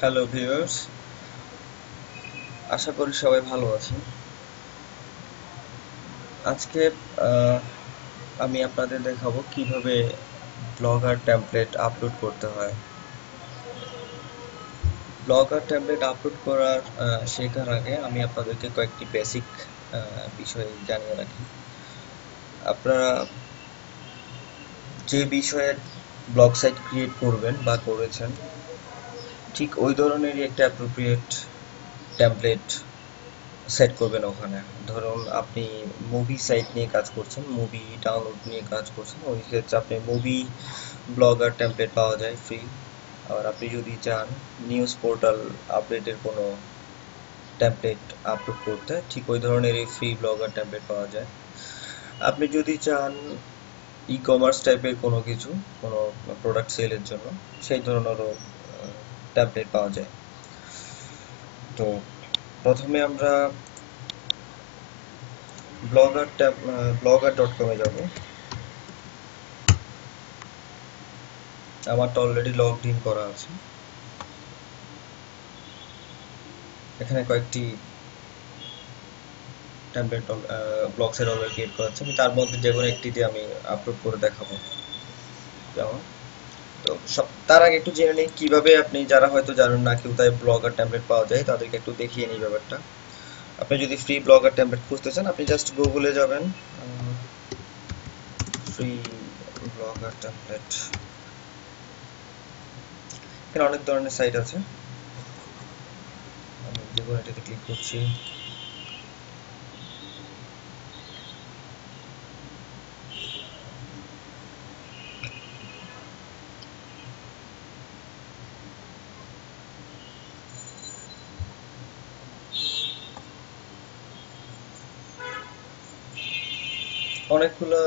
Hello viewers, আশা করি সবাই ভালো আছেন। আজকে আহ, আমি আপনাদের দেখাবো কিভাবে ব্লগার টেমপ্লেট আপলোড করতে হয়। ব্লগার টেমপ্লেট আপলোড করার শেখার আগে আমি আপনাদেরকে কয়েকটি বেসিক বিষয় জানিয়ে রাখি। আপনারা যে বিষয়ে ব্লগ সাইট ক্রিয়েট করবেন বা করেছেন, ঠিক ওই ধরনেরই একটা অ্যাপ্রোপ্রিয়েট টেমপ্লেট সেট করবেন ওখানে। ধরুন আপনি মুভি সাইট নিয়ে কাজ করছেন, মুভি ডাউনলোড নিয়ে কাজ করছেন, ওই ক্ষেত্রে আপনি মুভি ব্লগার টেমপ্লেট পাওয়া যায় ফ্রি। আর আপনি যদি চান নিউজ পোর্টাল আপডেটের কোনো টেমপ্লেট আপলোড করতে, ঠিক ওই ধরনেরই ফ্রি ব্লগার টেমপ্লেট পাওয়া যায়। আপনি যদি চান ই কমার্স টাইপের কোনো কিছু, কোনো প্রোডাক্ট সেলের জন্য, সেই ধরনেরও টেমপ্লেট পাওয়া যায়। তো প্রথমে আমরা blogger.com এ যাব। আমারটা অলরেডি লগড ইন করা আছে। এখানে কয়েকটি টেমপ্লেট ব্লগসের অলরেডি ক্রিয়েট করা আছে। আমি তার মধ্যে যে কোনো একটিতে আমি আপলোড করে দেখাবো কেমন। তো তার আগে একটু জেনে নিই কিভাবে, আপনি যারা হয়তো জানেন না কোথায় ব্লগার টেমপ্লেট পাওয়া যায়, তাদেরকে একটু দেখিয়ে নিই ব্যাপারটা। আপনি যদি ফ্রি ব্লগার টেমপ্লেট খুঁজতে চান, আপনি জাস্ট গুগলে যাবেন, ফ্রি ব্লগার টেমপ্লেট। এখানে অনেক ধরনের সাইট আছে, আমি যে কোনো এটাতে ক্লিক করছি। অনেকগুলো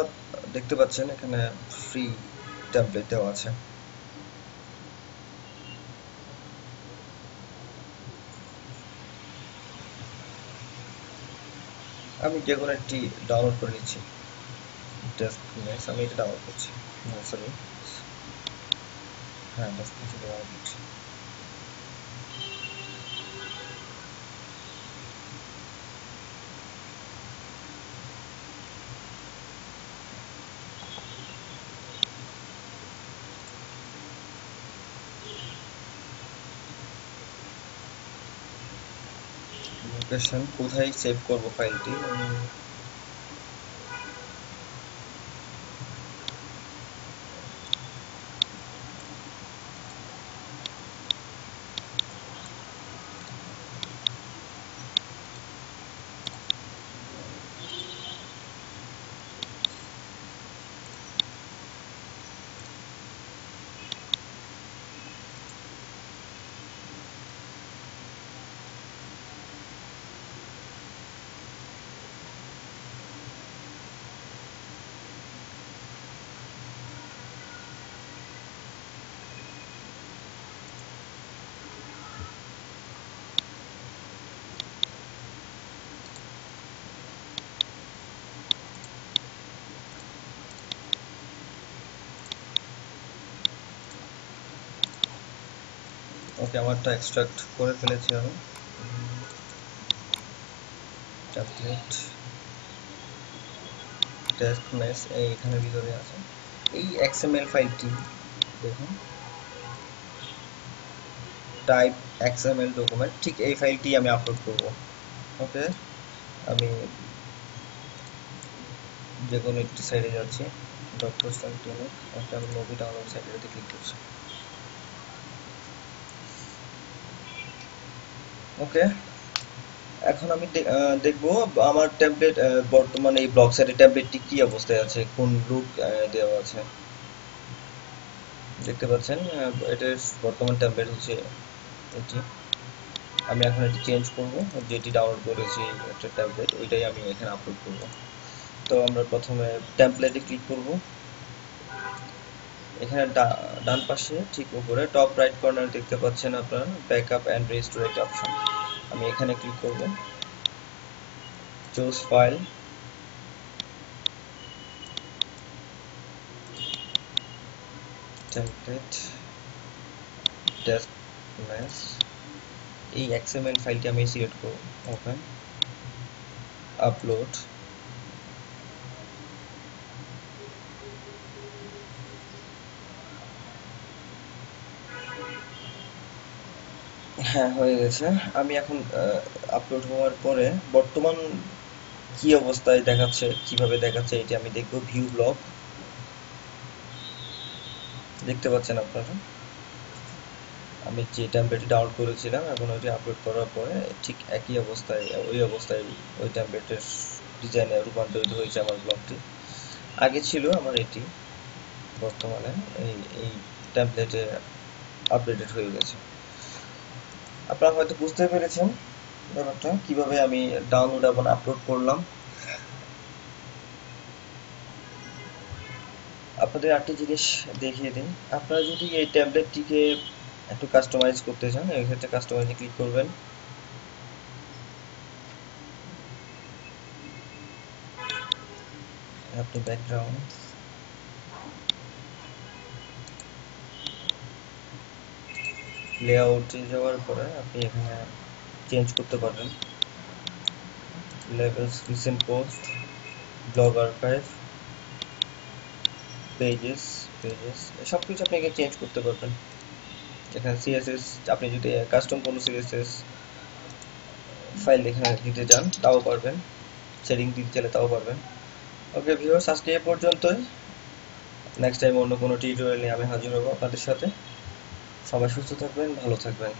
দেখতে পাচ্ছেন এখানে ফ্রি টেমপ্লেট দেওয়া আছে। আমি যে কোনো একটি ডাউনলোড করে নিচ্ছি। ডেস্ক ইমেজ, আমি এটা ডাউনলোড করছি। সরি, হ্যাঁ ডেস্ক ইমেজ ডাউনলোড করছি। লোকেশন কোথায় সেভ করব ফাইলটি, ওকে আমারটা এক্সট্রাক্ট করে ফেলেছি আমি। টেমপ্লেট ডেস্ক মেস এইখানে ভিতরে আছে। এই এক্সএমএল ফাইলটি দেখুন, টাইপ এক্সএমএল ডকুমেন্ট, ঠিক এই ফাইলটি আমি আপলোড করব। ওকে, আমি যে কোনো একটি সাইডে যাচ্ছি, ডক্টর সেন্টিনিক। ওকে, আমি মুভি ডাউনলোড সাইডেতে ক্লিক করছি। ওকে, এখন আমি দেখব আমার টেমপ্লেট, বর্তমানে এই ব্লগ সাইটের টেমপ্লেটটি কি অবস্থায় আছে, কোন লুক দেওয়া আছে। দেখতে পাচ্ছেন এটার বর্তমান টেমপ্লেট হচ্ছে এটি। আমি এখন এটি চেঞ্জ করব, যেটি ডাউনলোড করেছি একটা টেমপ্লেট, ওইটাই আমি এখানে আপলোড করব। তো আমরা প্রথমে টেমপ্লেটে ক্লিক করব। এখানে ডান পাশে ঠিক উপরে টপ রাইট কর্নার দেখতে পাচ্ছেন আপনারা ব্যাকআপ অ্যান্ড রেস্টোরেট অপশন। আমি এখানে ক্লিক করব, choose file, template, desk mess, এই XML ফাইলটি আমি সিলেক্ট করব, ওপেন, আপলোড। হ্যাঁ, হয়ে গেছে। আমি এখন আপলোড হওয়ার পরে বর্তমান কি অবস্থায় দেখাচ্ছে, কিভাবে দেখাচ্ছে এটি আমি দেখব। ভিউ ব্লগ দেখতে পাচ্ছেন আপনারা, আমি যে টেমপ্লেটটি ডাউনলোড করেছিলাম এখন ওইটি আপলোড করার পরে ঠিক একই অবস্থায়, ওই অবস্থায় ওই টেমপ্লেটের ডিজাইনে রূপান্তরিত হয়েছে আমার ব্লগটি। আগে ছিল আমার এটি, বর্তমানে এই এই টেমপ্লেটে আপডেটেড হয়ে গেছে। আপনারা হয়তো বুঝতে পেরেছেন ব্যাপারটা, কিভাবে আমি ডাউনলোড এবং আপলোড করলাম। আপনাদের আরেকটি জিনিস দেখিয়ে দিই, আপনারা যদি এই ট্যাবলেটটিকে একটু কাস্টমাইজ করতে চান, এই ক্ষেত্রে কাস্টমাইজে ক্লিক করবেন। আপনি ব্যাকগ্রাউন্ড, লেআউটে যাওয়ার পরে আপনি এখানে চেঞ্জ করতে পারবেন, levels, recent post, blog archive, pages, সব কিছু আপনি এখানে চেঞ্জ করতে পারবেন। এখানে সিএসএস, আপনি যদি কাস্টম কোনো সিএসএস ফাইল এখানে দিতে চান তাও পারবেন, সেটিং দিতে চাইলে তাও পারবেন। ওকে ভিউয়ার্স, আজকে এ পর্যন্তই। নেক্সট টাইম অন্য কোনো টিউটোরিয়াল নিয়ে আমি হাজির হব আপনাদের সাথে। সবাই সুস্থ থাকবেন, ভালো থাকবেন।